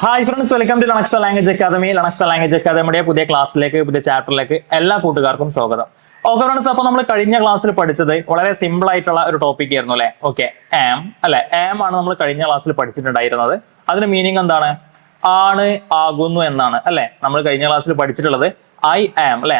Hi friends, welcome to Lanexa language academy. Lanexa language അക്കാദമിയുടെ പുതിയ ക്ലാസ്സിലേക്ക്, പുതിയ ചാപ്റ്ററിലേക്ക് എല്ലാ കൂട്ടുകാർക്കും സ്വാഗതം. ഓക്കെ ഫ്രണ്ട്സ്, അപ്പൊ നമ്മൾ കഴിഞ്ഞ ക്ലാസ്സിൽ പഠിച്ചത് വളരെ സിമ്പിൾ ആയിട്ടുള്ള ഒരു ടോപ്പിക് ആയിരുന്നു അല്ലെ. ഓക്കെ, ആം അല്ലെ, ആം ആണ് നമ്മൾ കഴിഞ്ഞ ക്ലാസ്സിൽ പഠിച്ചിട്ടുണ്ടായിരുന്നത്. അതിന് മീനിങ് എന്താണ്? ആണ്, ആകുന്നു എന്നാണ് അല്ലെ നമ്മൾ കഴിഞ്ഞ ക്ലാസ്സിൽ പഠിച്ചിട്ടുള്ളത്. ഐ ആം അല്ലെ,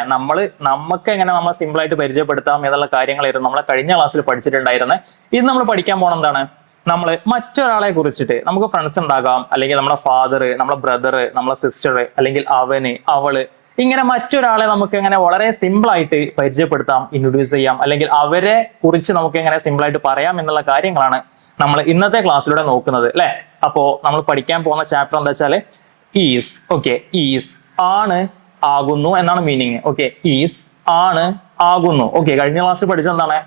നമുക്ക് എങ്ങനെ നമ്മൾ സിമ്പിൾ ആയിട്ട് പരിചയപ്പെടുത്താം എന്നുള്ള കാര്യങ്ങളായിരുന്നു നമ്മളെ കഴിഞ്ഞ ക്ലാസ്സിൽ പഠിച്ചിട്ടുണ്ടായിരുന്നത്. ഇത് നമ്മൾ പഠിക്കാൻ പോകണം എന്താണ്? നമ്മൾ മറ്റൊരാളെ കുറിച്ചിട്ട്, നമുക്ക് ഫ്രണ്ട്സ് ഉണ്ടാകാം, അല്ലെങ്കിൽ നമ്മുടെ ഫാദർ, നമ്മുടെ ബ്രദർ, നമ്മുടെ സിസ്റ്റർ, അല്ലെങ്കിൽ അവന്, അവള്, ഇങ്ങനെ മറ്റൊരാളെ നമുക്ക് എങ്ങനെ വളരെ സിമ്പിൾ ആയിട്ട് പരിചയപ്പെടുത്താം, ഇൻട്രൊഡ്യൂസ് ചെയ്യാം, അല്ലെങ്കിൽ അവരെ കുറിച്ച് നമുക്ക് എങ്ങനെ സിമ്പിൾ ആയിട്ട് പറയാം എന്നുള്ള കാര്യങ്ങളാണ് നമ്മൾ ഇന്നത്തെ ക്ലാസ്സിലൂടെ നോക്കുന്നത് അല്ലെ. അപ്പോ നമ്മൾ പഠിക്കാൻ പോകുന്ന ചാപ്റ്റർ എന്താ വെച്ചാല് ഈസ്. ഓക്കെ, ഈസ് ആണ്, ആകുന്നു എന്നാണ് മീനിങ്. ഓക്കെ, ഈസ് ആണ്, ആകുന്നു. ഓക്കെ, കഴിഞ്ഞ ക്ലാസ്സിൽ പഠിച്ചത് എന്താണ്?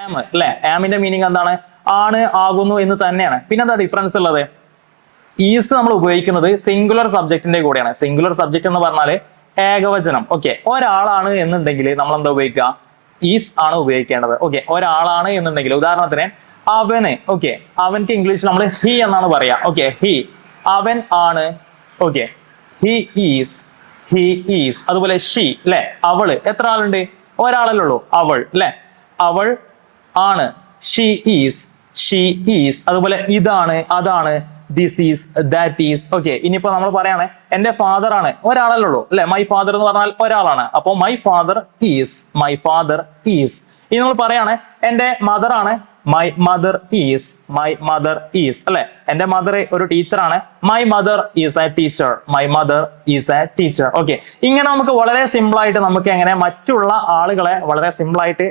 ആം അല്ലെ. ആമിന്റെ മീനിങ് എന്താണ്? ആണ്, ആകുന്നു എന്ന് തന്നെയാണ്. പിന്നെ എന്താ ഡിഫറൻസ് ഉള്ളത്? ഈസ് നമ്മൾ ഉപയോഗിക്കുന്നത് സിംഗുലർ സബ്ജക്റ്റിന്റെ കൂടെയാണ്. സിംഗുലർ സബ്ജക്ട് എന്ന് പറഞ്ഞാല് ഏകവചനം. ഓക്കെ, ഒരാളാണ് എന്നുണ്ടെങ്കിൽ നമ്മൾ എന്താ ഉപയോഗിക്കുക? ഈസ് ആണ് ഉപയോഗിക്കേണ്ടത്. ഓക്കെ, ഒരാളാണ് എന്നുണ്ടെങ്കിൽ ഉദാഹരണത്തിന് അവന്. ഓക്കെ, അവൻക്ക് ഇംഗ്ലീഷിൽ നമ്മൾ ഹി എന്നാണ് പറയാ. ഓക്കെ, ഹി, അവൻ ആണ്. Okay, he is, he is. അതുപോലെ ഷീ അല്ലെ, അവള്. എത്ര ആളുണ്ട്? ഒരാളല്ലേ ഉള്ളൂ, അവൾ അല്ലെ. അവൾ ആണ്, ഷീ ഈസ്, ഷീ ഈസ്. അതുപോലെ ഇതാണ്, അതാണ്, this is, that is. Okay, ഇനിയിപ്പോ നമ്മൾ പറയാണ് എന്റെ ഫാദർ ആണ്, ഒരാളല്ലേ ഉള്ളൂ അല്ലെ. മൈ ഫാദർ എന്ന് പറഞ്ഞാൽ ഒരാളാണ്. അപ്പൊ my father is, my father is. ഇനി നമ്മൾ പറയാണ് എന്റെ മദർ ആണ്, my mother is, my mother is അല്ലെ. എന്റെ മദർ ഒരു ടീച്ചറാണ്, my mother is A teacher, my mother is A teacher. Okay, ഇങ്ങനെ നമുക്ക് വളരെ സിമ്പിൾ ആയിട്ട് നമുക്ക് എങ്ങനെ മറ്റുള്ള ആളുകളെ വളരെ സിമ്പിൾ ആയിട്ട്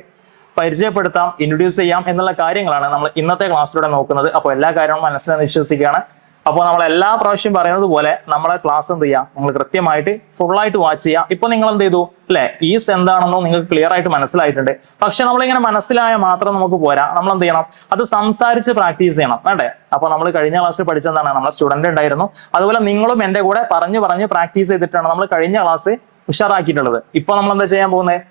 പരിചയപ്പെടുത്താം, ഇൻട്രൊഡ്യൂസ് ചെയ്യാം എന്നുള്ള കാര്യങ്ങളാണ് നമ്മൾ ഇന്നത്തെ ക്ലാസ്സിലൂടെ നോക്കുന്നത്. അപ്പോൾ എല്ലാ കാര്യങ്ങളും മനസ്സിലാന്ന് വിശ്വസിക്കുകയാണ്. അപ്പോൾ നമ്മൾ എല്ലാ പ്രാവശ്യം പറയുന്നത് പോലെ നമ്മളെ ക്ലാസ് എന്ത് ചെയ്യാം, നിങ്ങൾ കൃത്യമായിട്ട് ഫുള്ളായിട്ട് വാച്ച് ചെയ്യാം. ഇപ്പൊ നിങ്ങൾ എന്ത് ചെയ്തു അല്ലെ, ഈസ് എന്താണെന്നോ നിങ്ങൾക്ക് ക്ലിയർ ആയിട്ട് മനസ്സിലായിട്ടുണ്ട്. പക്ഷെ നമ്മളിങ്ങനെ മനസ്സിലായ മാത്രം നമുക്ക് പോരാ, നമ്മൾ എന്ത് ചെയ്യണം? അത് സംസാരിച്ച് പ്രാക്ടീസ് ചെയ്യണം വേണ്ടേ. അപ്പൊ നമ്മൾ കഴിഞ്ഞ ക്ലാസ്സിൽ പഠിച്ചെന്താണ്? നമ്മളെ സ്റ്റുഡന്റ് ഉണ്ടായിരുന്നു, അതുപോലെ നിങ്ങളും എന്റെ കൂടെ പറഞ്ഞ് പ്രാക്ടീസ് ചെയ്തിട്ടാണ് നമ്മൾ കഴിഞ്ഞ ക്ലാസ് ഉഷാറാക്കിയിട്ടുള്ളത്. ഇപ്പൊ നമ്മൾ എന്താ ചെയ്യാൻ പോകുന്നത്?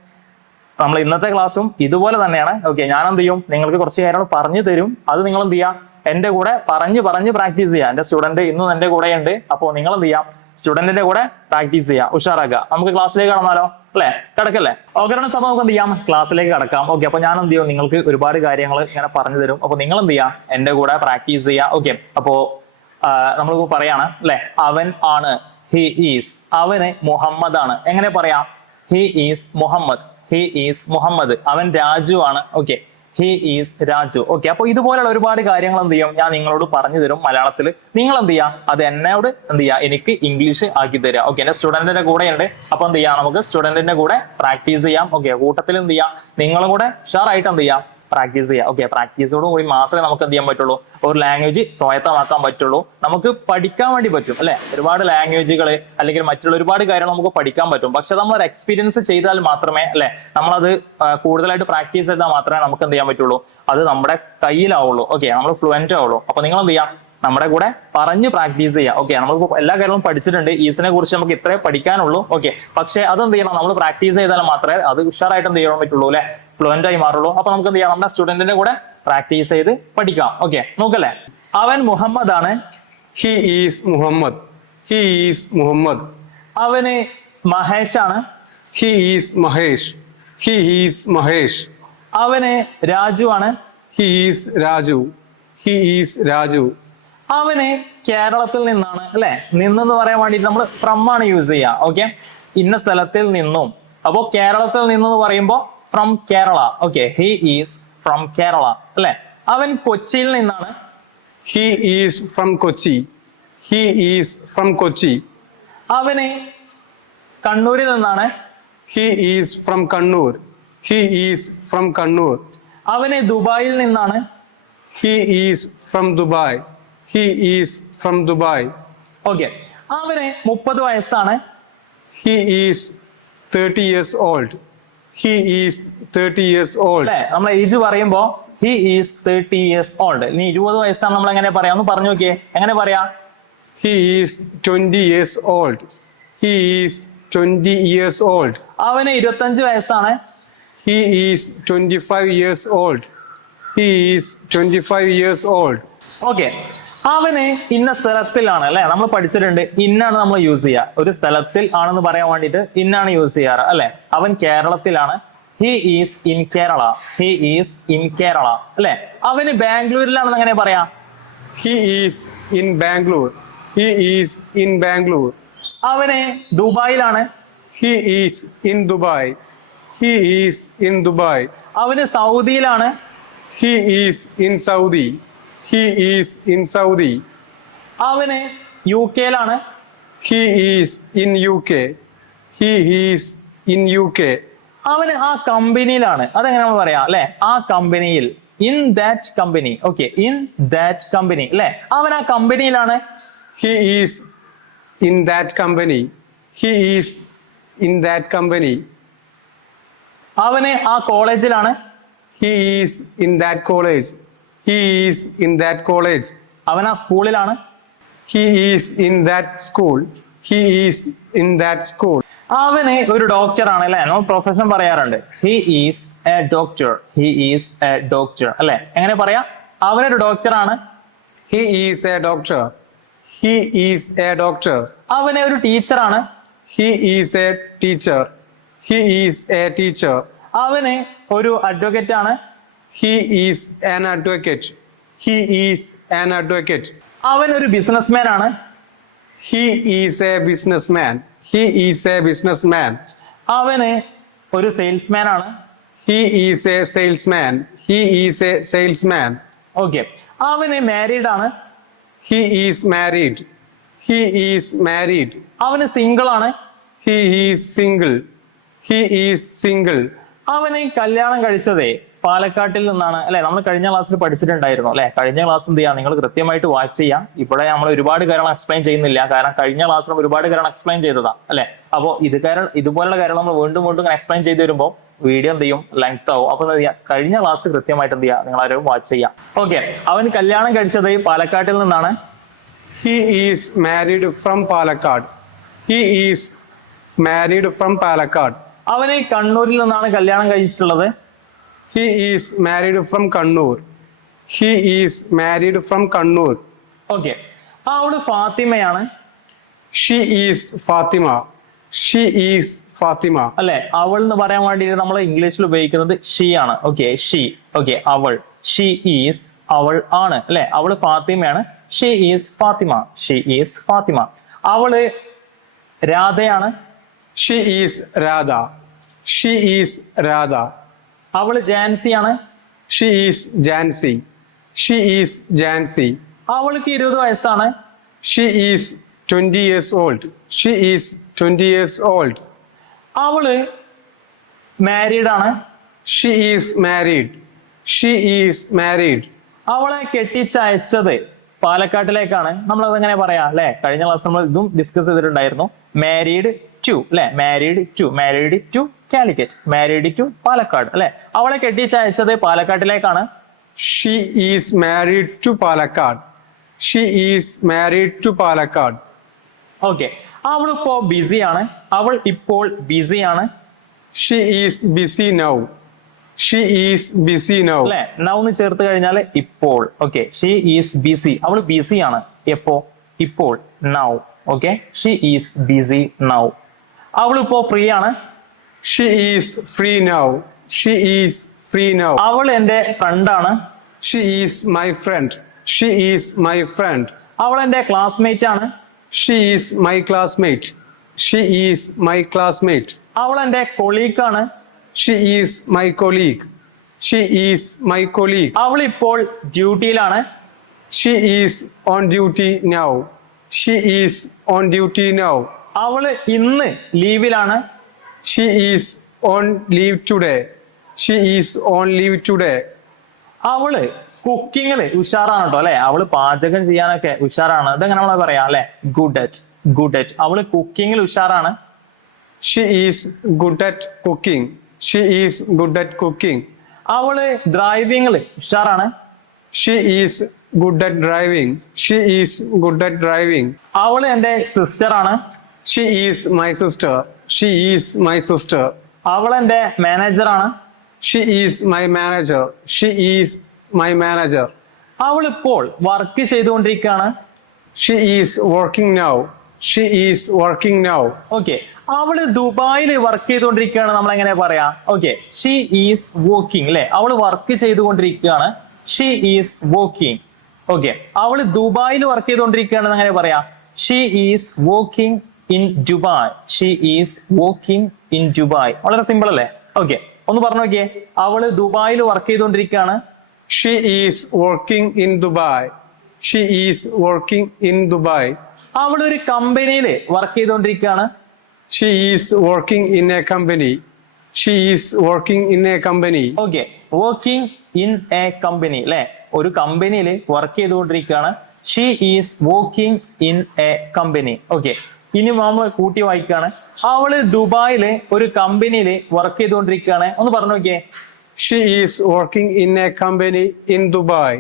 നമ്മൾ ഇന്നത്തെ ക്ലാസ്സും ഇതുപോലെ തന്നെയാണ്. ഓക്കെ, ഞാൻ എന്ത് ചെയ്യും? നിങ്ങൾക്ക് കുറച്ച് കാര്യങ്ങൾ പറഞ്ഞു തരും, അത് നിങ്ങൾ എന്ത് ചെയ്യാം? എന്റെ കൂടെ പറഞ്ഞ് പ്രാക്ടീസ് ചെയ്യാം. എന്റെ സ്റ്റുഡന്റ് ഇന്നും എന്റെ കൂടെ ഉണ്ട്. അപ്പോൾ നിങ്ങൾ എന്ത് ചെയ്യാം? സ്റ്റുഡന്റിന്റെ കൂടെ പ്രാക്ടീസ് ചെയ്യാം, ഉഷാറാക്കുക. നമുക്ക് ക്ലാസ്സിലേക്ക് കടന്നാലോ അല്ലെ? കിടക്കല്ലേ? ഓക്കെ, സഭ നമുക്ക് എന്ത് ചെയ്യാം? ക്ലാസ്സിലേക്ക് കടക്കാം. ഓക്കെ, അപ്പൊ ഞാൻ എന്ത് ചെയ്യും? നിങ്ങൾക്ക് ഒരുപാട് കാര്യങ്ങൾ ഇങ്ങനെ പറഞ്ഞു തരും. അപ്പൊ നിങ്ങൾ എന്ത് ചെയ്യാം? എന്റെ കൂടെ പ്രാക്ടീസ് ചെയ്യാം. ഓക്കെ, അപ്പോ നമ്മളിപ്പോ പറയാണ് അല്ലെ, അവൻ ആണ്, ഹി ഈസ്. അവന് മുഹമ്മദ് ആണ്. എങ്ങനെ പറയാം? He is Muhammad, he is Muhammad. അവൻ രാജു ആണ്. Okay, he is Raju. Okay, അപ്പൊ ഇതുപോലെയുള്ള ഒരുപാട് കാര്യങ്ങൾ എന്ത് ചെയ്യും? ഞാൻ നിങ്ങളോട് പറഞ്ഞു തരും മലയാളത്തിൽ. നിങ്ങൾ എന്ത് ചെയ്യാം? അത് എന്നോട് എന്ത് ചെയ്യാം? എനിക്ക് ഇംഗ്ലീഷ് ആക്കി തരാം. ഓക്കെ, എന്റെ സ്റ്റുഡന്റിന്റെ കൂടെ ഉണ്ട്. അപ്പൊ എന്ത് ചെയ്യാം? നമുക്ക് സ്റ്റുഡന്റിന്റെ കൂടെ പ്രാക്ടീസ് ചെയ്യാം. ഓക്കെ, കൂട്ടത്തിൽ എന്ത് ചെയ്യാം? നിങ്ങളും കൂടെ ഉഷാറായിട്ട് എന്ത് ചെയ്യാം? പ്രാക്ടീസ് ചെയ്യാം. ഓക്കെ, പ്രാക്ടീസോട് കൂടി മാത്രമേ നമുക്ക് എന്ത് ചെയ്യാൻ പറ്റുള്ളൂ? ഒരു ലാംഗ്വേജ് സ്വായത്തമാക്കാൻ പറ്റുള്ളൂ. നമുക്ക് പഠിക്കാൻ വേണ്ടി പറ്റും അല്ലെ. ഒരുപാട് ലാംഗ്വേജുകൾ അല്ലെങ്കിൽ മറ്റുള്ള ഒരുപാട് കാര്യങ്ങൾ നമുക്ക് പഠിക്കാൻ പറ്റും. പക്ഷെ നമ്മൾ ഒരു എക്സ്പീരിയൻസ് ചെയ്താൽ മാത്രമേ അല്ലെ, നമ്മളത് കൂടുതലായിട്ട് പ്രാക്ടീസ് ചെയ്താൽ മാത്രമേ നമുക്ക് എന്ത് ചെയ്യാൻ പറ്റുള്ളൂ? അത് നമ്മുടെ കയ്യിലാവുള്ളൂ. ഓക്കെ, നമ്മൾ ഫ്ലുവന്റ് ആവുള്ളൂ. അപ്പൊ നിങ്ങൾ എന്ത് ചെയ്യാം? നമ്മുടെ കൂടെ പറഞ്ഞ് പ്രാക്ടീസ് ചെയ്യാം. ഓക്കെ, നമ്മളിപ്പോ എല്ലാ കാര്യങ്ങളും പഠിച്ചിട്ടുണ്ട്. ഈസിനെ കുറിച്ച് നമുക്ക് ഇത്രേ പഠിക്കാനുള്ളൂ. ഓക്കെ, പക്ഷെ അതെന്ത് ചെയ്യണം? നമ്മൾ പ്രാക്ടീസ് ചെയ്താൽ മാത്രമേ അത് ഉഷാറായിട്ട് എന്ത് ചെയ്യാൻ പറ്റുള്ളൂ അല്ലെ, ഫ്ലുവന്റ് ആയി മാറുള്ളൂ. അപ്പൊ നമുക്ക് എന്ത് ചെയ്യാം? നമ്മുടെ സ്റ്റുഡന്റിന്റെ കൂടെ പ്രാക്ടീസ് ചെയ്ത് പഠിക്കാം. ഓക്കെ, നോക്കല്ലേ. അവൻ മുഹമ്മദ് ആണ്. He is Muhammad, he is Muhammad. അവന് മഹേഷ് ആണ്. He is Mahesh, he is Mahesh. അവന് രാജു ആണ്. He is Raju, he is Raju. അവന് കേരളത്തിൽ നിന്നാണ് അല്ലെ. നിന്നെന്ന് പറയാൻ വേണ്ടിട്ട് നമ്മൾ ഫ്രം ആണ് യൂസ് ചെയ്യുക. ഓക്കെ, ഇന്ന സ്ഥലത്തിൽ നിന്നും. അപ്പോ കേരളത്തിൽ നിന്നെന്ന് പറയുമ്പോ from Kerala. Okay, he is from Kerala അല്ലെ. അവൻ കൊച്ചിയിൽ നിന്നാണ്. He is from Kochi, he is from Kochi. അവന് കണ്ണൂരിൽ നിന്നാണ്. He is from Kannur, he is from Kannur. അവന് ദുബായിൽ നിന്നാണ്. He is from Dubai, he is from Dubai. Okay, അവന് 30 വയസ്സാണ്. He is 30 years old, he is 30 years old. അല്ലെ, നമ്മൾ ഏജ് പറയുമ്പോ ഹി ഈസ് 30 years old. ഇനി 20 വയസ്സാണ് നമ്മൾ എങ്ങനെ പറയാം? ഒന്ന് പറഞ്ഞു നോക്കിയേ, എങ്ങനെ പറയാ? He is 20 years old, he is 20 years old. അവന് 25 വയസ്സാണ്. He is 25 years old, he is 25 years old. Okay, അവന് ഇന്ന സ്ഥലത്തിലാണ് അല്ലെ, നമ്മൾ പഠിച്ചിട്ടുണ്ട് ഇന്നാണ് നമ്മൾ യൂസ് ചെയ്യുക. ഒരു സ്ഥലത്തിൽ ആണെന്ന് പറയാൻ വേണ്ടിയിട്ട് ഇന്നാണ് യൂസ് ചെയ്യാറ് അല്ലെ. അവൻ കേരളത്തിലാണ്, he is in Kerala, he is in Kerala അല്ലെ. അവന് ബാംഗ്ലൂരിലാണെന്ന് എങ്ങനെ പറയാ? He is in Bangalore. He is in Bangalore. അവന് ദുബായിലാണ്, He is in Dubai. He is in Dubai. അവന് സൗദിയിലാണ്, He is in Saudi. He is in Saudi. അവന് U കെയിലാണ്, He is in UK. He is in UK. അവന് ആ കമ്പനിയിലാണ്. അതെങ്ങനെ നമ്മൾ പറയാം അല്ലെ, ആ കമ്പനിയിൽ, in that company. Okay, in that company അല്ലെ. അവൻ ആ കമ്പനിയിലാണ്, He is in that company. He is in that company. അവന് ആ കോളേജിലാണ്, He is in that college. He is in that college. അവൻ ആ സ്കൂളിലാണ്, He is in that school. He is in that school. അവന് ഒരു ഡോക്ടറാണ് അല്ലെ. നമ്മൾ പ്രൊഫഷൻ പറയാറുണ്ട്, he is A doctor, he is A doctor അല്ലെ. എങ്ങനെ പറയാ? അവനൊരു ഡോക്ടറാണ്, He is a doctor. He is a doctor. അവന് ഒരു ടീച്ചറാണ്, He is a teacher. He is a teacher. അവന് ഒരു അഡ്വക്കേറ്റ് ആണ്, He is an advocate. He is an advocate. അവൻ ഒരു ബിസിനസ്മാൻ ആണ്, He is a businessman. He is a businessman. അവന് ഒരു സെയിൽസ്മാൻ ആണ്. He is a salesman. He is a salesman. Okay, അവന് മാരീഡ് ആണ്, He is married. He is married. അവന് single ആണ്, He is single. He is single. അവന് കല്യാണം കഴിച്ചതേ പാലക്കാട്ടിൽ നിന്നാണ് അല്ലെ. നമ്മൾ കഴിഞ്ഞ ക്ലാസ്സിൽ പഠിച്ചിട്ടുണ്ടായിരുന്നു അല്ലെ. കഴിഞ്ഞ ക്ലാസ് എന്ത് ചെയ്യാം, നിങ്ങൾ കൃത്യമായിട്ട് വാച്ച് ചെയ്യാം. ഇവിടെ നമ്മൾ ഒരുപാട് കാര്യങ്ങൾ എക്സ്പ്ലെയിൻ ചെയ്യുന്നില്ല, കാരണം കഴിഞ്ഞ ക്ലാസ്സിൽ ഒരുപാട് കാര്യങ്ങൾ എക്സ്പ്ലെയിൻ ചെയ്തതാ അല്ലെ. അപ്പോൾ ഇതുപോലുള്ള കാര്യങ്ങൾ നമ്മൾ വീണ്ടും വീണ്ടും എക്സ്പ്ലെയിൻ ചെയ്ത് വരുമ്പോൾ വീഡിയോ എന്ത് ചെയ്യും, ലെങ്ത് ആവും. അപ്പൊ എന്ത് ചെയ്യാം, കഴിഞ്ഞ ക്ലാസ് കൃത്യമായിട്ട് എന്ത് ചെയ്യാം, നിങ്ങൾ ആരും വാച്ച് ചെയ്യാം. ഓക്കെ, അവൻ കല്യാണം കഴിച്ചത് പാലക്കാട്ടിൽ നിന്നാണ്, He is married from Palakkad. He is married from Palakkad. അവന് കണ്ണൂരിൽ നിന്നാണ് കല്യാണം കഴിച്ചിട്ടുള്ളത്, He is married from Kannur. He is married from Kannur. Okay. അവള് ഫാത്തിമയാണ്, She is Fatima. She is Fatima. അല്ലെ. അവൾ എന്ന് പറയാൻ വേണ്ടിയിട്ട് നമ്മൾ ഇംഗ്ലീഷിൽ ഉപയോഗിക്കുന്നത് ഷീ ആണ്. Okay, she. ഓക്കെ, അവൾ, ഷീ ഈസ്, അവൾ ആണ് അല്ലെ. അവള് ഫാത്തിമയാണ്, she is Fathima, she is Fathima. അവള് രാധയാണ്, She is Radha. She is Radha. അവള് ജാൻസിയാണ്, She is Jansi. She is Jansi. അവൾക്ക് 20 വയസ്സാണ്, She is 20 years old. She is 20 years old. അവള് മാരീഡ് ആണ്, She is married. She is married. അവളെ കെട്ടിച്ചയച്ചത് പാലക്കാട്ടിലേക്കാണ്. നമ്മൾ അതെങ്ങനെ പറയാം അല്ലെ. കഴിഞ്ഞ ക്ലാസ് നമ്മൾ ഇതും ഡിസ്കസ് ചെയ്തിട്ടുണ്ടായിരുന്നു. മാരീഡ് ടു അല്ലെ, married to Calicut, married to Palakkad അല്ലെ. അവളെ കെട്ടിച്ചയച്ചത് പാലക്കാട്ടിലേക്കാണ്. She is married to Palakkad. She is married to Palakkad. Okay, അവളിപ്പോ ബിസിയാണ്, അവൾ ഇപ്പോൾ ബിസിയാണ് She is busy now. She is busy now. അല്ലെ. നൗന്ന് ചേർത്ത് കഴിഞ്ഞാൽ ഇപ്പോൾ. ഓക്കെ, ഷീ ഈസ് ബിസി, അവൾ ബിസിയാണ് എപ്പോ, ഇപ്പോൾ, now. Okay, she is busy now. അവളിപ്പോ ഫ്രീ ആണ്, She is free now. She is free now. അവൾ എന്റെ ഫ്രണ്ടാണ്, She is my friend. She is my friend. അവൾ എന്റെ ക്ലാസ്മേറ്റ് ആണ്, She is my classmate. She is my classmate. അവൾ എന്റെ കൊളീഗ് ആണ്, She is my colleague. She is my colleague. അവൾ ഇപ്പോൾ ഡ്യൂട്ടിയിലാണ്, She is on duty now. She is on duty now. അവള് ഇന്ന് ലീവിലാണ്, She is on leave today. She is on leave today. അവള് കുക്കിങ്ങില് ഉഷാറാണ് കേട്ടോ അല്ലെ. അവള് പാചകം ചെയ്യാനൊക്കെ ഉഷാറാണ്. ഇതെങ്ങനെ നമ്മളെ പറയാം അല്ലെ, ഗുഡ് അറ്റ്. അവള് കുക്കിങ്ങിൽ ഉഷാറാണ്, She is good at cooking. She is good at cooking. അവള് ഡ്രൈവിങ്ങില് ഉഷാറാണ്, She is good at driving. She is good at driving. അവള് എന്റെ സിസ്റ്റർ ആണ്, She is my sister. She is my sister. അവൾ എന്റെ manager ആണ്, She is my manager. She is my manager. അവൾ ഇപ്പോൾ വർക്ക് ചെയ്തുകൊണ്ടിരിക്കുകയാണ്. She is working now. She is working now. Okay, അവള് ദുബായിൽ വർക്ക് ചെയ്തുകൊണ്ടിരിക്കുകയാണ് നമ്മൾ എങ്ങനെ പറയാ? ഓക്കെ, ഷീ ഈസ് വർക്കിംഗ് അല്ലെ, അവള് വർക്ക് ചെയ്തുകൊണ്ടിരിക്കുകയാണ്. She is working. ഓക്കെ, അവള് ദുബായിൽ വർക്ക് ചെയ്തുകൊണ്ടിരിക്കുകയാണെന്ന് എങ്ങനെ പറയാ? She is working in Dubai. She is working in Dubai. വളരെ സിമ്പിൾ അല്ലേ? ഓക്കെ, ഒന്ന് പറഞ്ഞു നോക്കിയേ, അവള് ദുബായിൽ വർക്ക് ചെയ്തുകൊണ്ടിരിക്കുകയാണ്. She is working in Dubai. She is working in Dubai. അവൾ ഒരു കമ്പനിയിൽ വർക്ക് ചെയ്തുകൊണ്ടിരിക്കുകയാണ്. She is working in a company. She is working in a company. Okay, working in A company അല്ലെ, ഒരു കമ്പനിയിൽ വർക്ക് ചെയ്തുകൊണ്ടിരിക്കുകയാണ്. She is working in A company. Okay, ഇനി നമ്മൾ കൂട്ടി വായിക്കുകയാണ്. അവള് ദുബായിലെ ഒരു കമ്പനിയിൽ വർക്ക് ചെയ്തുകൊണ്ടിരിക്കുകയാണ്. ഒന്ന് പറഞ്ഞു നോക്കിയേ. She is working in a company in Dubai.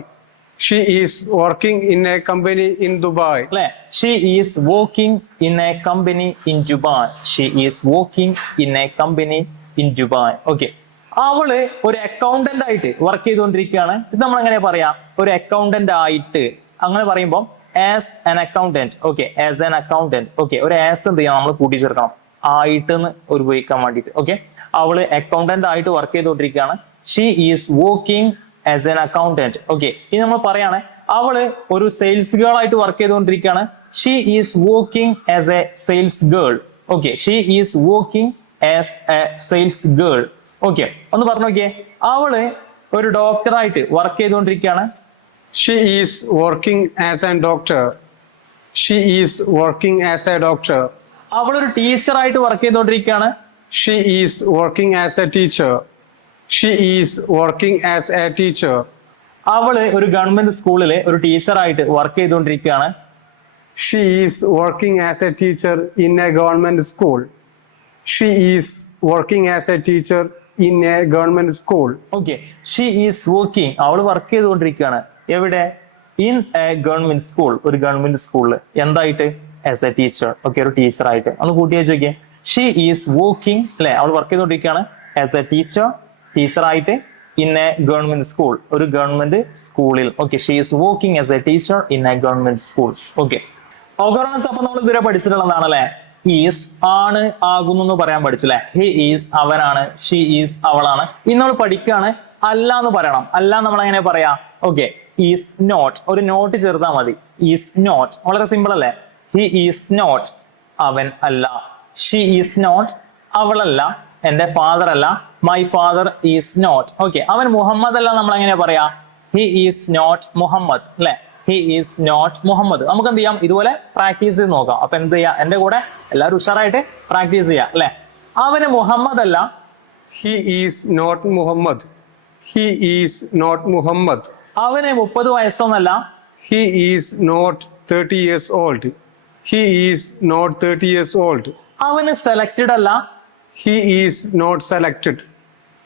She is working in a company in Dubai. അല്ലെ, she is working in A company in Dubai. She is working in A company in Dubai. Okay, അവള് ഒരു accountant ആയിട്ട് work ചെയ്തുകൊണ്ടിരിക്കുകയാണ്. ഇത് നമ്മൾ എങ്ങനെ പറയാ? ഒരു അക്കൗണ്ടന്റ് ആയിട്ട് അങ്ങനെ പറയുമ്പോൾ as an accountant. Okay, as an accountant. Okay, ഒരു ആസ് എന്ത് ചെയ്യാം? നമ്മൾ കൂട്ടിച്ചേർക്കണം, ആയിട്ട് ഒരു ഉപയോഗിക്കാൻ വേണ്ടിയിട്ട്. ഓക്കെ, അവള് അക്കൗണ്ടന്റ് ആയിട്ട് വർക്ക് ചെയ്തുകൊണ്ടിരിക്കുകയാണ്. She is working as an accountant. Okay, ഇനി നമ്മൾ പറയാണ് അവള് ഒരു സെയിൽസ് ഗേൾ ആയിട്ട് വർക്ക് ചെയ്തുകൊണ്ടിരിക്കുകയാണ്. She is working as A sales girl. Okay, she is working as A sales girl. Okay, ഒന്ന് പറഞ്ഞു നോക്കിയേ, അവള് ഒരു ഡോക്ടറായിട്ട് വർക്ക് ചെയ്തുകൊണ്ടിരിക്കുകയാണ്. She is working as a doctor. She is working as a doctor. അവളൊരു ടീച്ചറായിട്ട് വർക്ക് ചെയ്തുകൊണ്ടിരിക്കുകയാണ്. She is working as a teacher. She is working as a teacher. അവള് ഒരു ഗവൺമെന്റ് സ്കൂളിലെ ഒരു ടീച്ചറായിട്ട് വർക്ക് ചെയ്തുകൊണ്ടിരിക്കുകയാണ്. She is working as a teacher in a government school. She is working as a teacher in a government school. Okay, she is working, അവള് work ചെയ്തുകൊണ്ടിരിക്കുകയാണ്. എവിടെ? In a government school, ഒരു government സ്കൂളിൽ എന്തായിട്ട്? As a teacher. Okay, ഒരു ടീച്ചറായിട്ട്. ഒന്ന് കൂട്ടി വെച്ച് നോക്കിയേ, ഷീ ഈസ് വർക്കിംഗ് അല്ലെ, അവൾ വർക്ക് ചെയ്തുകൊണ്ടിരിക്കുകയാണ് ആസ് എ ടീച്ചർ, ടീച്ചറായിട്ട് ഇൻ എ ഗവൺമെന്റ് സ്കൂൾ, ഒരു ഗവൺമെന്റ് സ്കൂളിൽ. Okay, she is working as a teacher in a government school. Okay, occurrence അപ്പൊ നമ്മൾ ഇതുവരെ പഠിച്ചിട്ടുള്ളതാണല്ലേ. ഈസ് ആണ്, ആകുന്നു എന്ന് പറയാൻ പഠിച്ചു അല്ലെ. ഹി ഈസ് അവനാണ്, ഷീ ഈസ് അവളാണ്. ഇന്ന് നമ്മൾ പഠിക്കുകയാണ് അല്ല എന്ന് പറയണം. അല്ല നമ്മൾ എങ്ങനെ പറയാ? ഓക്കെ, ഈസ് നോട്ട്, ഒരു നോട്ട് ചേർത്താൽ മതി. ഈസ് നോട്ട്, വളരെ സിമ്പിൾ അല്ലേ. ഹി ഈസ് നോട്ട്, അവൻ അല്ല. ഷീ ഈസ് നോട്ട്, അവളല്ല. എന്റെ ഫാദർ അല്ല, my father is not. Okay, അവൻ മുഹമ്മദ് അല്ല, നമ്മൾ എങ്ങനെ പറയാ? ഹി ഈസ് നോട്ട് മുഹമ്മദ് അല്ലെ. He is not Muhammad. നമുക്ക് എന്ത് ചെയ്യാം? ഇതുപോലെ പ്രാക്ടീസ് ചെയ്ത് നോക്കാം. അപ്പൊ എന്ത് ചെയ്യാം? എന്റെ കൂടെ എല്ലാവരും ഉഷാറായിട്ട് പ്രാക്ടീസ് ചെയ്യാം അല്ലെ. അവന് മുഹമ്മദ് അല്ല. He is not Muhammad. He is not Muhammad. അവന് 30 വയസ്സൊന്നല്ല. He is not 30 years old. He is not 30 years old. അവന് സെലക്റ്റഡ് അല്ല. He is not selected.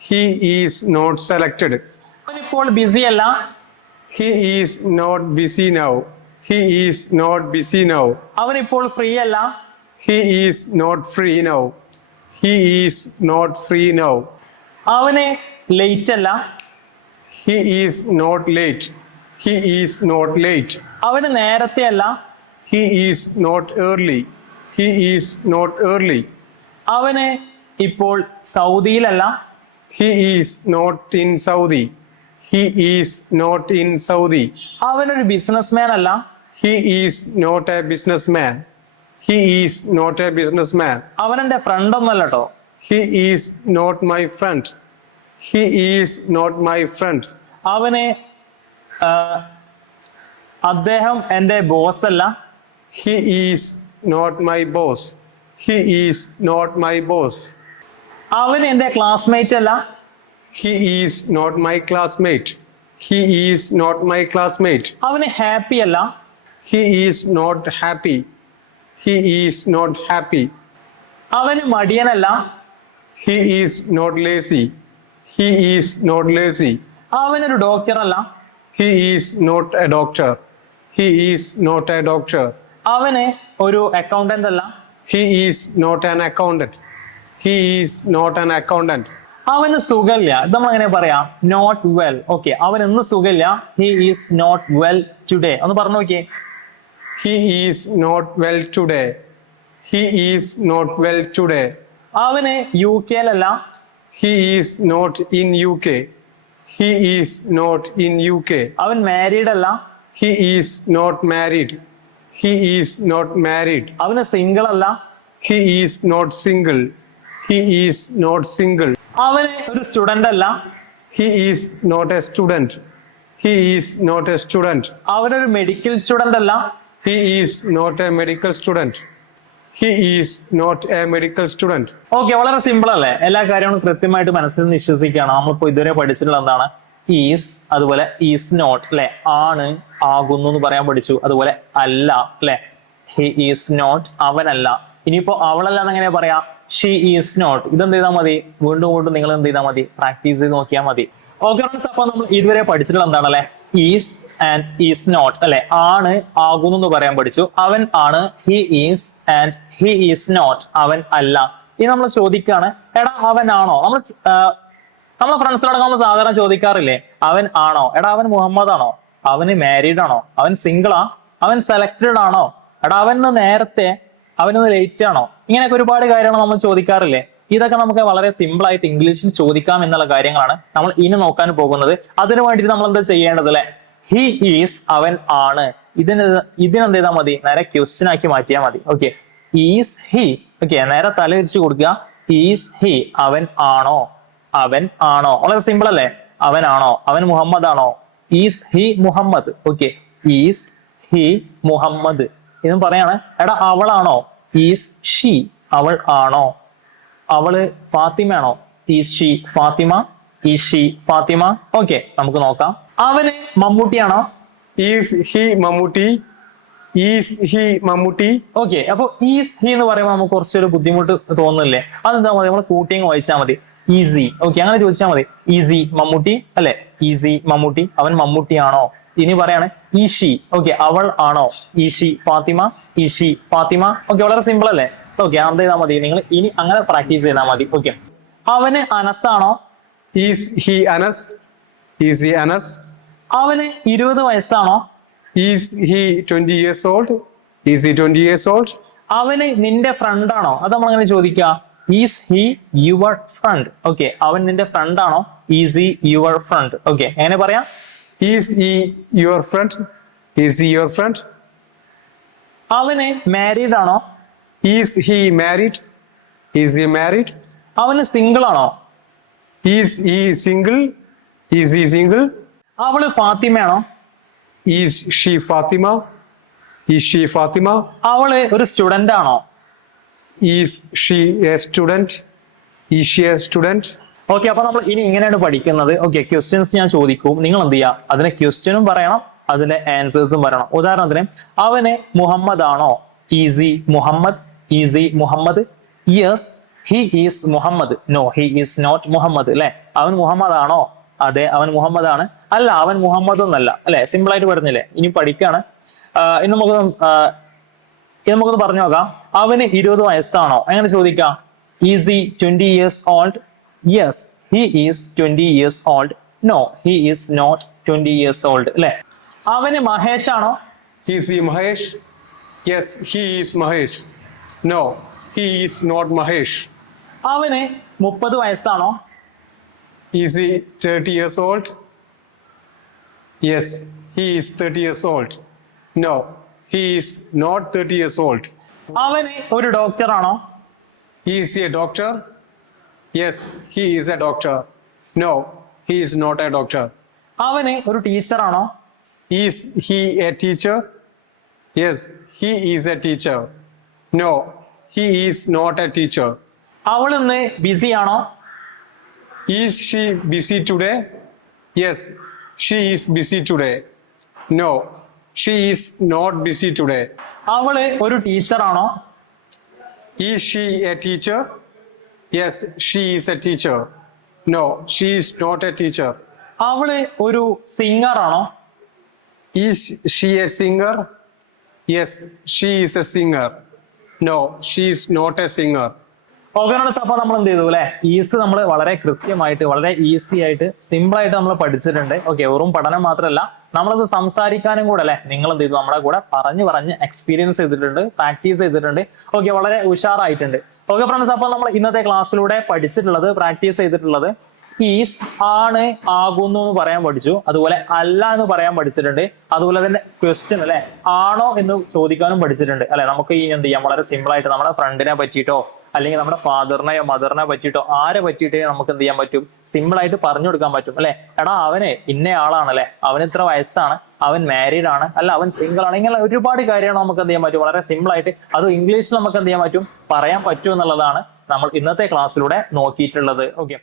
He is not selected. അവനിപ്പോൾ ബിസി അല്ല. He is not busy now. He is not busy now. അവനിപ്പോൾ free അല്ല. He is not free now. He is not free now. അവന് late അല്ല. He is not late. He is not late. അവന് നേരത്തെ അല്ല. He is not early. He is not early. അവന് ഇപ്പോൾ സൗദിയിലല്ല. He is not in Saudi. He is not in Saudi. അവനൊരു businessman അല്ല. He is not a businessman. He is not a businessman. അവൻ എന്റെ front ഒന്നല്ല കേട്ടോ. He is not my friend. He is not my friend. അവന് അദ്ദേഹം എന്റെ boss അല്ല. He is not my boss. He is not my boss. അവൻ എന്റെ ക്ലാസ്മേറ്റ് അല്ല. He is not my classmate. He is not my classmate. അവന് happy അല്ല. He is not happy. He is not happy. അവന് മടിയനല്ല. He is not lazy. He is not lazy. അവനൊരു doctor അല്ല. He is not a doctor. He is not a doctor. അവന് ഒരു accountant അല്ല. He is not an accountant. He is not an accountant. അവന് സുഖമില്ല. ഇത് നമ്മൾ എങ്ങനെ പറയാം? Not well. ഓക്കെ, അവൻ ഇന്ന് സുഖമില്ല. He is not well today. ഒന്ന് പറഞ്ഞു നോക്കിയേ. He is not well today. He is not well today. അവന് U കെയിലല്ല. He is not in UK. He is not in UK. അവൻ മാരീഡ് അല്ല. He is not married. He is not married. അവന് single അല്ല. He is not single. He is not single. അവന് ഒരു student അല്ല. He is not a student. He is not a student. അവനൊരു medical student അല്ല. He is not a medical student. He is not a medical student. Okay, വളരെ simple അല്ലേ? എല്ലാ കാര്യങ്ങളും കൃത്യമായിട്ട് മനസ്സിൽ നിന്ന് വിശ്വസിക്കുകയാണ്. നമ്മളിപ്പോ ഇതുവരെ പഠിച്ചിട്ടുള്ള എന്താണ്? ഈസ്, അതുപോലെ ഈസ് നോട്ട് അല്ലെ, ആണ്, ആകുന്നു എന്ന് പറയാൻ പഠിച്ചു. അതുപോലെ അല്ല അല്ലെ, ഹി ഈസ് നോട്ട്, അവനല്ല. ഇനിയിപ്പോ അവളല്ല എന്നെങ്ങനെ പറയാ? She is not. ഇതെന്ത് ചെയ്താൽ മതി? വീണ്ടും വീണ്ടും നിങ്ങൾ എന്ത് ചെയ്താൽ മതി? പ്രാക്ടീസ് ചെയ്ത് നോക്കിയാൽ മതി. ഓക്കെ ഫ്രണ്ട്സ്, അപ്പൊ നമ്മൾ ഇതുവരെ പഠിച്ചിട്ടുള്ള എന്താണ് അല്ലെ? ഈസ് ആൻഡ് ഈസ് നോട്ട് അല്ലെ, ആണ്, ആകുന്നു എന്ന് പറയാൻ പഠിച്ചു. അവൻ ആണ്, he is, and he is not, അവൻ അല്ല. ഇനി നമ്മൾ ചോദിക്കാണ്, എടാ അവനാണോ? നമ്മളെ ഫ്രണ്ട്സിനോട് നമ്മൾ സാധാരണ ചോദിക്കാറില്ലേ, അവൻ ആണോ? എടാ അവൻ മുഹമ്മദ് ആണോ? അവന് മാരീഡ് ആണോ? അവൻ സിംഗിളാ? അവൻ സെലക്ടഡ് ആണോ? എടാ അവന് നേരത്തെ, അവനൊന്ന് ലേറ്റ് ആണോ? ഇങ്ങനെയൊക്കെ ഒരുപാട് കാര്യങ്ങൾ നമ്മൾ ചോദിക്കാറില്ലേ? ഇതൊക്കെ നമുക്ക് വളരെ സിമ്പിൾ ആയിട്ട് ഇംഗ്ലീഷിൽ ചോദിക്കാം എന്നുള്ള കാര്യങ്ങളാണ് നമ്മൾ ഇനി നോക്കാൻ പോകുന്നത്. അതിനു വേണ്ടിയിട്ട് നമ്മൾ എന്താ ചെയ്യേണ്ടത് അല്ലെ? ഹി ഈസ്, അവൻ ആണ്. ഇതിനെന്ത് ചെയ്താൽ മതി? നേരെ ക്വസ്റ്റ്യൻ ആക്കി മാറ്റിയാൽ മതി. Okay, is he. ഓക്കെ, നേരെ തല തിരിച്ചു കൊടുക്കുക. ഈസ് ഹി, അവൻ ആണോ? അവൻ ആണോ? വളരെ സിമ്പിൾ അല്ലേ? അവൻ ആണോ? അവൻ മുഹമ്മദ് ആണോ? Is he Muhammad. Okay, is he Muhammad. ഇതും പറയാണ്. എടാ അവളാണോ? ഈസ് ഷീ, അവൾ ആണോ? അവള് ഫാത്തിമയാണോ? Is she Fathima. Is she Fathima. Okay, നമുക്ക് നോക്കാം. അവന് മമ്മൂട്ടിയാണോ? Is he Mammootty? Is he Mammootty? Okay, അപ്പൊ ഈസ് ഹി എന്ന് പറയുമ്പോൾ നമുക്ക് കുറച്ചൊരു ബുദ്ധിമുട്ട് തോന്നുന്നില്ലേ? അതെന്താ മതി? നമ്മൾ കൂട്ടിങ് വായിച്ചാൽ മതി. ഈസി. ഓക്കെ, അങ്ങനെ ചോദിച്ചാൽ മതി. ഈസി മമ്മൂട്ടി അല്ലെ? ഈസി മമ്മൂട്ടി. അവൻ മമ്മൂട്ടിയാണോ? ഇനി പറയാണ് ഈഷി. ഓക്കെ, അവൾ ആണോ? ഈഷി ഫാത്തിമ. ഈഷി ഫാത്തിമ. ഓക്കെ, വളരെ സിമ്പിൾ അല്ലേ? ഓക്കെ, അത് ചെയ്താൽ മതി. നിങ്ങൾ ഇനി അങ്ങനെ പ്രാക്ടീസ് ചെയ്താൽ മതി. ഓക്കെ, അവന് അനസാണോ? Is he Anas? Is he Anas? അവന് 20 വയസ്സാണോ? Is he 20 years old? Is he 20 years old? അവന് നിന്റെ ഫ്രണ്ട് ആണോ? അത് നമ്മൾ അങ്ങനെ ചോദിക്കുക. Is he your friend? Okay, അവൻ നിന്റെ ഫ്രണ്ട് ആണോ? Is he your friend? Okay, എങ്ങനെ പറയാം? Is he your friend? Is he your friend? അവന് മാരീഡ് ആണോ? Is he married? Is he married? അവന് സിംഗിൾ ആണോ? Is he single? Is he single? അവള് ഫാത്തിമയാണോ? Is she Fatima? Is she Fatima? അവള് ഒരു student ആണോ? Is she a student? Is she a student? Okay, അപ്പൊ നമ്മൾ ഇനി ഇങ്ങനെയാണ് പഠിക്കുന്നത്. ഓക്കെ, ക്വസ്റ്റ്യൻസ് ഞാൻ ചോദിക്കും, നിങ്ങൾ എന്ത് ചെയ്യുക? അതിന് ക്വസ്റ്റ്യനും പറയണം, അതിന്റെ ആൻസേഴ്സും പറയണം. ഉദാഹരണത്തിന്, അവന് മുഹമ്മദ് ആണോ? Is he Muhammad. Is he Muhammad. Yes he is Muhammad. No he is not Muhammad. അല്ലെ, അവൻ മുഹമ്മദ് ആണോ? അതെ, അവൻ മുഹമ്മദ് ആണ്. അല്ല, അവൻ മുഹമ്മദ് ഒന്നല്ല. അല്ലെ, സിമ്പിൾ ആയിട്ട് പറഞ്ഞില്ലേ? ഇനി പഠിക്കാണ്. ഇനി നമുക്കൊന്ന് പറഞ്ഞു നോക്കാം. അവന് 20 വയസ്സാണോ? എങ്ങനെ ചോദിക്കാം? Is he 20 years old. Yes he is 20 years old. No he is not 20 years old. അല്ലെ, അവന് മഹേഷ് ആണോ? Is he Mahesh? Yes, he is Mahesh. No, he is not Mahesh. അവന് 30 വയസ്സാണോ? Is he 30 years old? Yes, he is 30 years old. No, he is not 30 years old. അവന് ഒരു doctor ആണോ? Is he a doctor? Yes, he is a doctor. No, he is not a doctor. അവന് ഒരു teacher ആണോ? Is he a teacher? Yes, he is a teacher. No, he is not a teacher. അവൾ ഇന്ന് BC ആണോ? Is she busy today? Yes, she is busy today. No, she is not busy today. അവള് ഒരു teacher ആണോ? Is she a teacher? Yes, she is a teacher. No, she is not a teacher. അവള് ഒരു singer ആണോ? Is she a singer? Yes, she is a singer. No, she is not a singer. Okay friends, അപ്പൊ നമ്മൾ എന്ത് ചെയ്തു അല്ലെ, is നമ്മൾ വളരെ കൃത്യമായിട്ട് വളരെ ഈസി ആയിട്ട് സിമ്പിൾ ആയിട്ട് നമ്മൾ പഠിച്ചിട്ടുണ്ട്. ഓക്കെ, വെറും പഠനം മാത്രമല്ല നമ്മളത് സംസാരിക്കാനും കൂടെ അല്ലെ നിങ്ങൾ എന്ത് ചെയ്തു നമ്മുടെ കൂടെ പറഞ്ഞ് എക്സ്പീരിയൻസ് ചെയ്തിട്ടുണ്ട്, പ്രാക്ടീസ് ചെയ്തിട്ടുണ്ട്. ഓക്കെ, വളരെ ഉഷാറായിട്ടുണ്ട്. ഓക്കെ ഫ്രണ്ട്സ്, അപ്പൊ നമ്മൾ ഇന്നത്തെ ക്ലാസ്സിലൂടെ പഠിച്ചിട്ടുള്ളത്, പ്രാക്ടീസ് ചെയ്തിട്ടുള്ളത് ഈസ്, ആണ്, ആകുന്നു എന്ന് പറയാൻ പഠിച്ചു. അതുപോലെ അല്ല എന്ന് പറയാൻ പഠിച്ചിട്ടുണ്ട്. അതുപോലെ തന്നെ ക്വസ്റ്റ്യൻ അല്ലെ, ആണോ എന്ന് ചോദിക്കാനും പഠിച്ചിട്ടുണ്ട് അല്ലെ. നമുക്ക് ഈ എന്ത് ചെയ്യാം, വളരെ സിമ്പിൾ ആയിട്ട് നമ്മുടെ ഫ്രണ്ടിനെ പറ്റിയിട്ടോ അല്ലെങ്കിൽ നമ്മുടെ ഫാദറിനെയോ മദറിനെ പറ്റിയിട്ടോ ആരെ പറ്റിയിട്ടോ നമുക്ക് എന്ത് ചെയ്യാൻ പറ്റും, സിമ്പിൾ ആയിട്ട് പറഞ്ഞു കൊടുക്കാൻ പറ്റും അല്ലെ. എടാ അവന് ഇന്ന ആളാണല്ലേ, അവന് ഇത്ര വയസ്സാണ്, അവൻ മാരീഡ് ആണ്, അല്ല അവൻ സിംഗിൾ ആണ്, ഇങ്ങനെ ഒരുപാട് കാര്യമാണ് നമുക്ക് എന്ത് ചെയ്യാൻ പറ്റും വളരെ സിമ്പിൾ ആയിട്ട്, അത് ഇംഗ്ലീഷിൽ നമുക്ക് എന്ത് ചെയ്യാൻ പറ്റും, പറയാൻ പറ്റും എന്നുള്ളതാണ് നമ്മൾ ഇന്നത്തെ ക്ലാസ്സിലൂടെ നോക്കിയിട്ടുള്ളത്. ഓക്കെ.